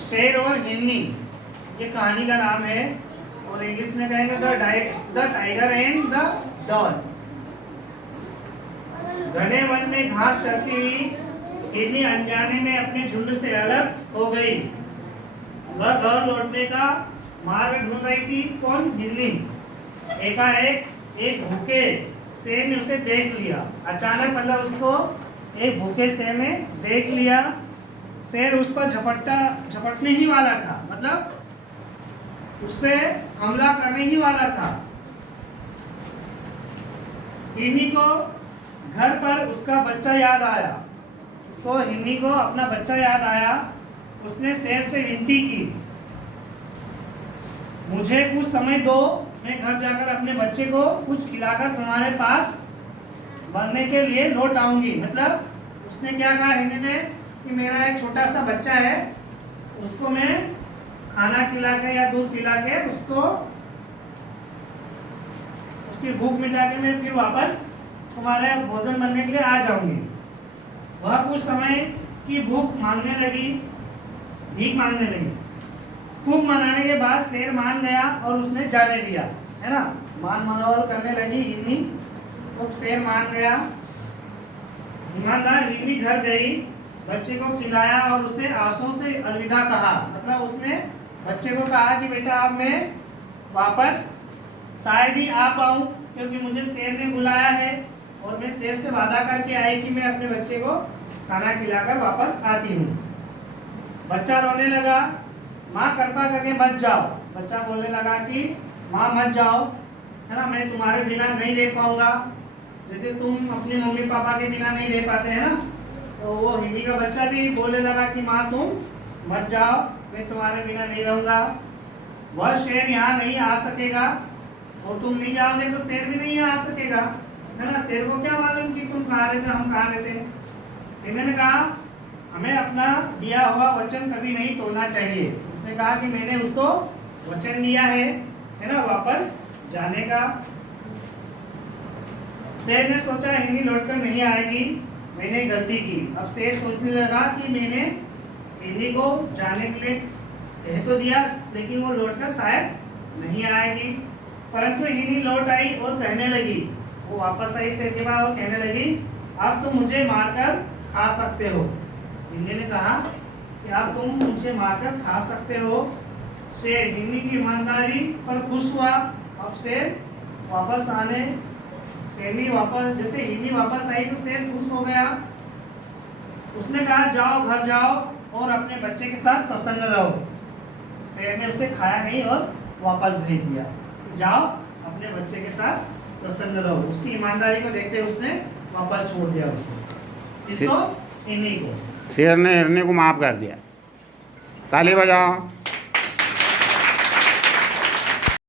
शेर और हिरनी, ये कहानी का नाम है और इंग्लिश में कहेंगे the tiger and the dog. घने वन में घास चरती हुई हिरनी अनजाने में अपने झुंड से अलग हो गई। वह घर लौटने का मार्ग ढूंढ रही थी। कौन? हिरनी। एकाएक एक भूखे शेर ने उसे देख लिया। अचानक मतलब उसको एक भूखे शेर ने देख लिया। शेर उस पर झपटने ही वाला था, मतलब उस पे हमला करने ही वाला था। हिरनी को घर पर उसका बच्चा याद आया। उसको हिरनी को अपना बच्चा याद आया। उसने शेर से विनती की, मुझे कुछ समय दो, मैं घर जाकर अपने बच्चे को कुछ खिलाकर तुम्हारे पास मरने के लिए लौट आऊंगी। मतलब उसने क्या कहा हिरनी ने कि मेरा एक छोटा सा बच्चा है, उसको मैं खाना खिला के या दूध पिला के उसको उसकी भूख मिटा के मैं फिर वापस तुम्हारे भोजन बनने के लिए आ जाऊंगी। वह कुछ समय की भूख भीख मांगने लगी। खूब मनाने के बाद शेर मान गया और उसने जाने दिया, है ना। मान मनोबल करने लगी हिरनी, तो शेर मान गया। ईमानदार हिरनी घर गई, बच्चे को खिलाया और उसे आंसुओं से अलविदा कहा। मतलब उसने बच्चे को कहा कि बेटा अब मैं वापस शायद ही आ पाऊं, क्योंकि मुझे शेर ने बुलाया है और मैं शेर से वादा करके आई कि मैं अपने बच्चे को खाना खिलाकर वापस आती हूँ। बच्चा रोने लगा, माँ कृपा करके मत जाओ। बच्चा बोलने लगा कि माँ मत जाओ, है ना, मैं तुम्हारे बिना नहीं रह पाऊंगा, जैसे तुम अपने मम्मी पापा के बिना नहीं रह पाते हैं ना। तो वो हिरनी का बच्चा भी बोलने लगा कि माँ तुम मत जाओ, मैं तुम्हारे बिना नहीं रहूंगा। वह शेर यहाँ नहीं आ सकेगा और तुम नहीं जाओगे तो शेर भी नहीं आ सकेगा, है ना। शेर को क्या मालूम कि तुम कहाँ रहते हम कहाँ रहते हैं। हिरनी ने कहा हमें अपना दिया हुआ वचन कभी नहीं तोड़ना चाहिए। उसने कहा कि मैंने उसको वचन दिया है ना, वापस जाने का। शेर ने सोचा हिरनी लौटकर नहीं आएगी, मैंने गलती की। अब शेर सोचने लगा कि मैंने हिरनी को जाने के लिए कह तो दिया, लेकिन वो लौटकर शायद नहीं आएगी। परंतु हिरनी लौट आई और कहने लगी, वो वापस आई शेर के बाद और कहने लगी अब तुम मुझे मारकर खा सकते हो। हिरनी ने कहा कि अब तुम मुझे मारकर खा सकते हो। शेर हिरनी की ईमानदारी पर खुश हुआ। अब शेर वापस आने जैसे हिरनी वापस आई तो शेर खुश हो गया। उसने कहा जाओ घर जाओ और अपने बच्चे के साथ प्रसन्न रहो। शेर ने उसे खाया नहीं और वापस भेज दिया, जाओ अपने बच्चे के साथ प्रसन्न रहो। उसकी ईमानदारी को देखते उसने वापस छोड़ दिया उसे, इसको हिरनी को। शेर ने हिरनी को माफ कर दिया। ताली बजाओ।